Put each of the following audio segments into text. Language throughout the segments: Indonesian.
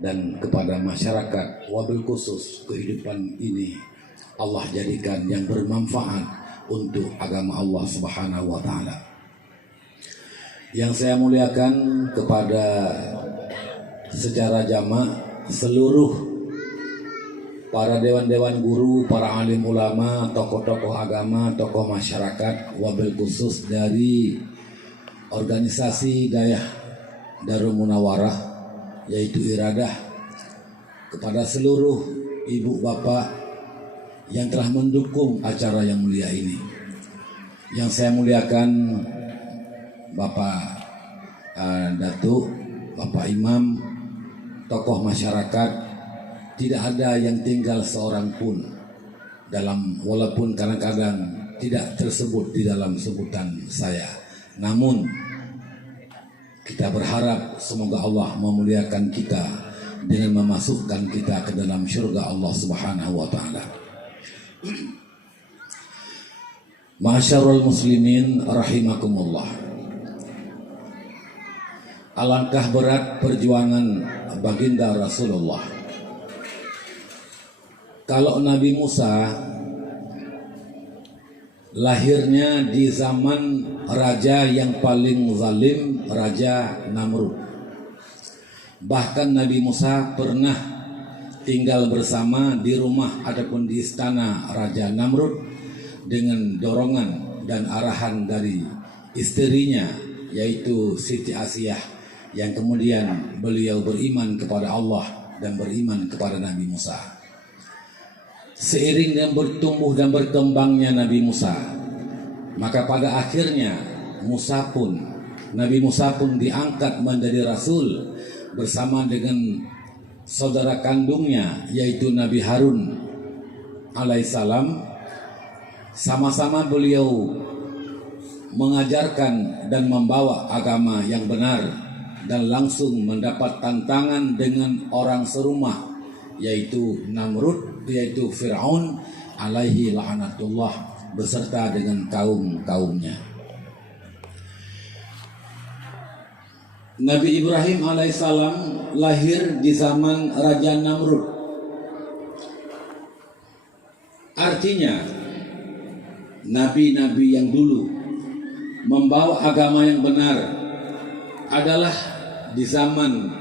dan kepada masyarakat, wabil khusus kehidupan ini Allah jadikan yang bermanfaat untuk agama Allah Subhanahu wa taala. Yang saya muliakan kepada secara jamaah seluruh para dewan-dewan guru, para alim ulama, tokoh-tokoh agama, tokoh masyarakat, wabil khusus dari organisasi Dayah Darul Munawarah yaitu Iradah, kepada seluruh ibu bapak yang telah mendukung acara yang mulia ini. Yang saya muliakan Bapak Datuk, Bapak Imam, tokoh masyarakat, tidak ada yang tinggal seorang pun dalam, walaupun kadang-kadang tidak tersebut di dalam sebutan saya. Namun kita berharap semoga Allah memuliakan kita dengan memasukkan kita ke dalam syurga Allah Subhanahu wa taala. Ma'asyarul muslimin rahimakumullah. Alangkah berat perjuangan baginda Rasulullah. Kalau Nabi Musa lahirnya di zaman raja yang paling zalim, Raja Namrud. Bahkan Nabi Musa pernah tinggal bersama di rumah ataupun di istana Raja Namrud dengan dorongan dan arahan dari istrinya yaitu Siti Asiyah, yang kemudian beliau beriman kepada Allah dan beriman kepada Nabi Musa. Seiring dan bertumbuh dan berkembangnya Nabi Musa, maka pada akhirnya Nabi Musa pun diangkat menjadi Rasul bersama dengan saudara kandungnya yaitu Nabi Harun alaihissalam. Sama-sama beliau mengajarkan dan membawa agama yang benar dan langsung mendapat tantangan dengan orang serumah yaitu Namrud, yaitu Fir'aun alaihi la'natullah beserta dengan kaum-kaumnya. Nabi Ibrahim alaihissalam lahir di zaman Raja Namrud. Artinya nabi-nabi yang dulu membawa agama yang benar adalah di zaman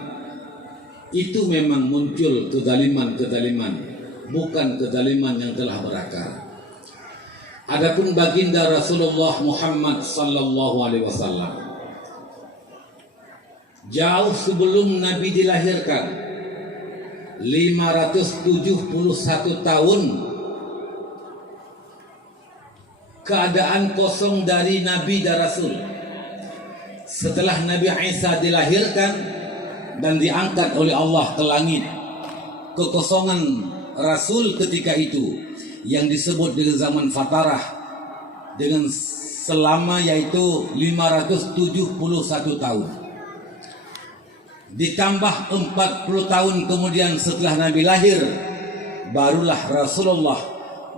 itu memang muncul kezaliman-kezaliman, bukan kezaliman yang telah berakar. Adapun baginda Rasulullah Muhammad sallallahu alaihi wasallam, jauh sebelum Nabi dilahirkan, 571 tahun keadaan kosong dari Nabi dan Rasul. Setelah Nabi Isa dilahirkan dan diangkat oleh Allah ke langit, kekosongan Rasul ketika itu yang disebut dengan zaman Fatarah dengan selama yaitu 571 tahun. Ditambah 40 tahun kemudian setelah Nabi lahir, barulah Rasulullah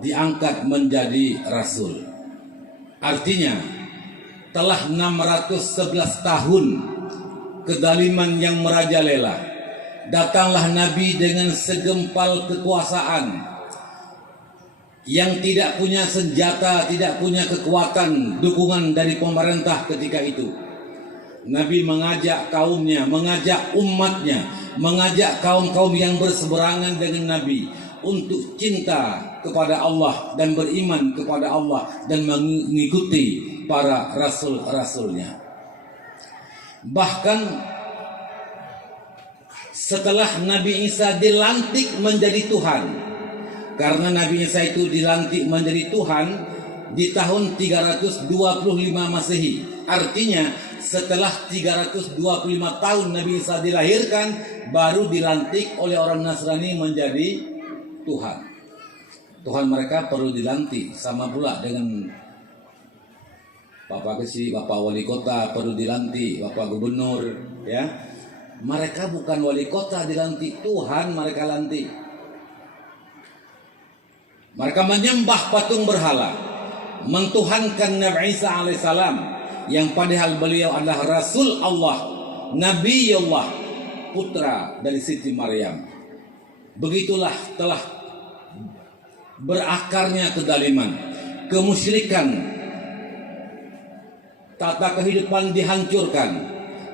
diangkat menjadi Rasul. Artinya telah 611 tahun kedaliman yang merajalela. Datanglah Nabi dengan segempal kekuasaan yang tidak punya senjata, tidak punya kekuatan dukungan dari pemerintah ketika itu. Nabi mengajak kaumnya, mengajak umatnya, mengajak kaum-kaum yang berseberangan dengan Nabi untuk cinta kepada Allah dan beriman kepada Allah dan mengikuti para rasul-rasulnya. Bahkan setelah Nabi Isa dilantik menjadi Tuhan, karena Nabi Isa itu dilantik menjadi Tuhan di tahun 325 Masehi. Artinya setelah 325 tahun Nabi Isa dilahirkan, baru dilantik oleh orang Nasrani menjadi Tuhan. Tuhan mereka perlu dilantik, sama pula dengan Bapak Kesi, Bapak Wali Kota perlu dilantik, Bapak Gubernur, ya. Mereka bukan wali kota dilantik, Tuhan mereka lantik. Mereka menyembah patung berhala, mentuhankan Nabi Isa alaihissalam, yang padahal beliau adalah Rasul Allah, Nabi Allah, putra dari Siti Maryam. Begitulah telah berakarnya kedaliman, kemusyrikan, tata kehidupan dihancurkan,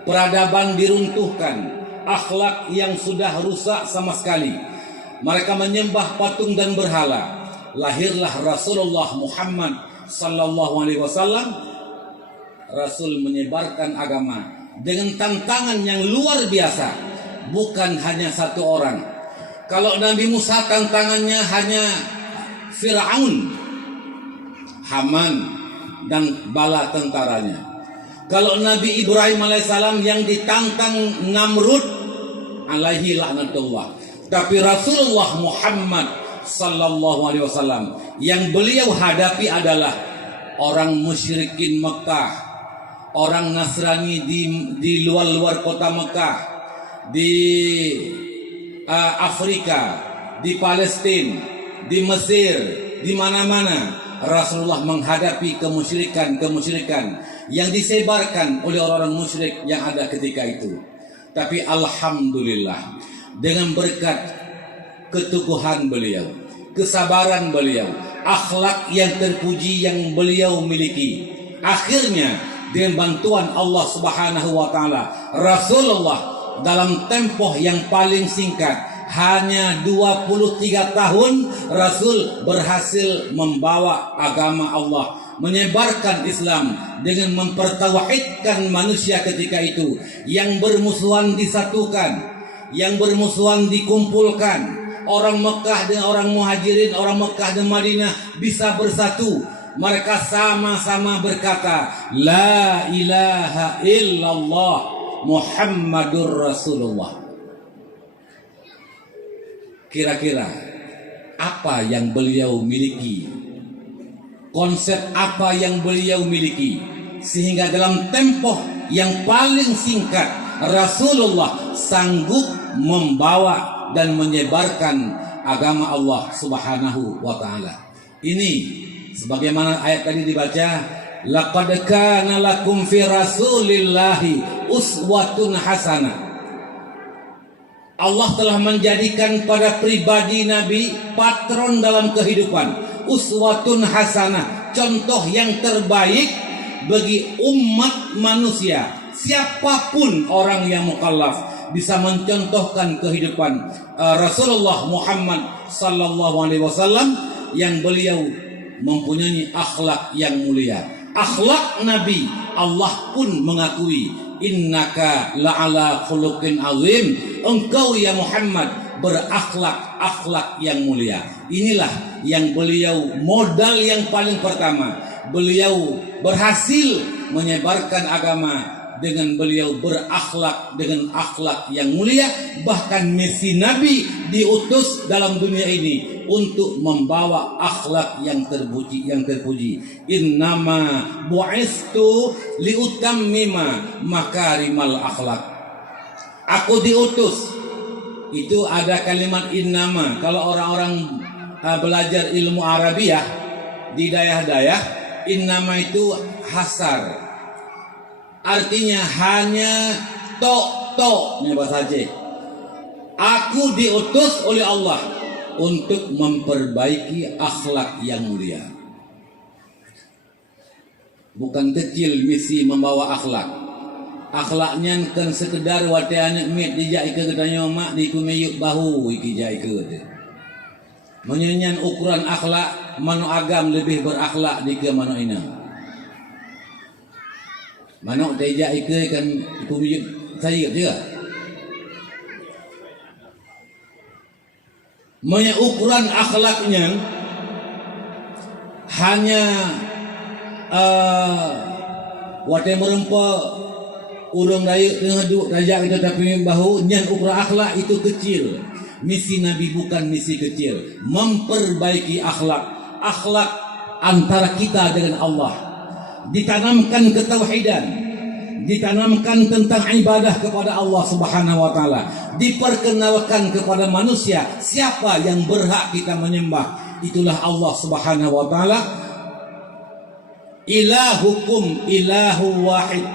peradaban diruntuhkan, akhlak yang sudah rusak sama sekali. Mereka menyembah patung dan berhala. Lahirlah Rasulullah Muhammad sallallahu alaihi wasallam. Rasul menyebarkan agama dengan tantangan yang luar biasa, bukan hanya satu orang. Kalau Nabi Musa tantangannya hanya Fir'aun, Haman, dan bala tentaranya. Kalau Nabi Ibrahim alaihissalam yang ditantang Namrud alaihi laknatullah. Tapi Rasulullah Muhammad sallallahu alaihi wasallam yang beliau hadapi adalah orang musyrikin Mekah, orang Nasrani di luar kota Mekah, di Afrika, di Palestina, di Mesir, di mana-mana. Rasulullah menghadapi kemusyrikan yang disebarkan oleh orang-orang musyrik yang ada ketika itu. Tapi alhamdulillah, dengan berkat keteguhan beliau, kesabaran beliau, akhlak yang terpuji yang beliau miliki, akhirnya dengan bantuan Allah Subhanahu wa taala, Rasulullah dalam tempoh yang paling singkat, hanya 23 tahun, Rasul berhasil membawa agama Allah, menyebarkan Islam dengan mempertauhidkan manusia ketika itu. Yang bermusuhan disatukan, yang bermusuhan dikumpulkan. Orang Mekah dengan orang Muhajirin, orang Mekah dan Madinah bisa bersatu. Mereka sama-sama berkata, La ilaha illallah Muhammadur Rasulullah. Kira-kira apa yang beliau miliki? Konsep apa yang beliau miliki? Sehingga dalam tempoh yang paling singkat, Rasulullah sanggup membawa dan menyebarkan agama Allah Subhanahu wa taala. Ini sebagaimana ayat tadi dibaca, laqad kana lakum fi rasulillahi uswatun hasanah. Allah telah menjadikan pada pribadi Nabi patron dalam kehidupan, uswatun hasanah, contoh yang terbaik bagi umat manusia. Siapapun orang yang mukallaf bisa mencontohkan kehidupan Rasulullah Muhammad sallallahu alaihi wasallam yang beliau mempunyai akhlak yang mulia. Akhlak Nabi, Allah pun mengakui, innaka la'ala khuluqin azim, engkau ya Muhammad berakhlak yang mulia. Inilah yang beliau, modal yang paling pertama. Beliau berhasil menyebarkan agama dengan beliau berakhlak dengan akhlak yang mulia. Bahkan misi Nabi diutus dalam dunia ini untuk membawa akhlak yang terpuji. Innama bu'istu liutammima makarimal akhlak. Aku diutus. Itu ada kalimat innama. Kalau orang-orang belajar ilmu Arabiah di daerah-daerah, innama itu hasar. Artinya hanya tok ini bahasa Aceh. Aku diutus oleh Allah untuk memperbaiki akhlak yang mulia. Bukan kecil misi membawa akhlak. Akhlaknya kan sekedar watian mit dijai ke katanya mak di kumeyuk bahu iki jai ke. Menyenyan ukuran akhlak manu agam lebih berakhlak di ke manu ina. Manok teja ike kan kumeyuk saya juga. Ukuran akhlaknya hanya wate merempa urang daya ngeduk raja kita tapi bahu nyan ukuran akhlak itu kecil. Misi Nabi bukan misi kecil, memperbaiki akhlak antara kita dengan Allah. Ditanamkan ketauhidan, ditanamkan tentang ibadah kepada Allah Subhanahu wa taala, diperkenalkan kepada manusia siapa yang berhak kita menyembah, itulah Allah Subhanahu wa taala. Ilahukum ilahu wahid.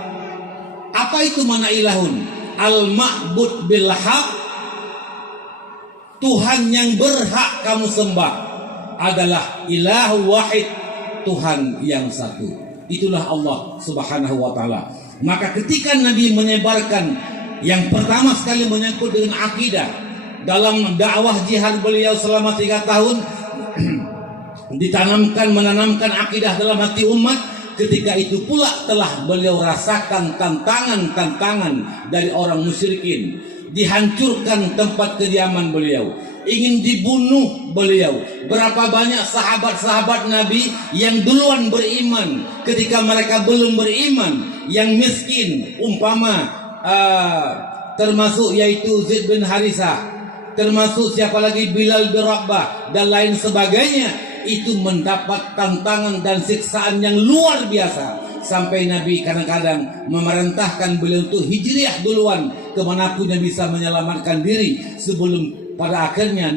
Apa itu makna ilahun? al-ma'bud bil haq, Tuhan yang berhak kamu sembah adalah ilahu wahid, Tuhan yang satu. Itulah Allah Subhanahu wa taala. Maka ketika Nabi menyebarkan yang pertama sekali menyangkut dengan akidah dalam dakwah jihad beliau selama 3 tahun menanamkan akidah dalam hati umat. Ketika itu pula telah beliau rasakan tantangan dari orang musyrikin, dihancurkan tempat kediaman beliau, ingin dibunuh beliau. Berapa banyak sahabat-sahabat Nabi yang duluan beriman ketika mereka belum beriman, yang miskin umpama termasuk yaitu Zaid bin Harisah, termasuk siapa lagi, Bilal bin Rabah dan lain sebagainya. Itu mendapat tantangan dan siksaan yang luar biasa, sampai Nabi kadang-kadang memerintahkan beliau untuk hijriah duluan kemanapun yang bisa menyelamatkan diri sebelum pada akhirnya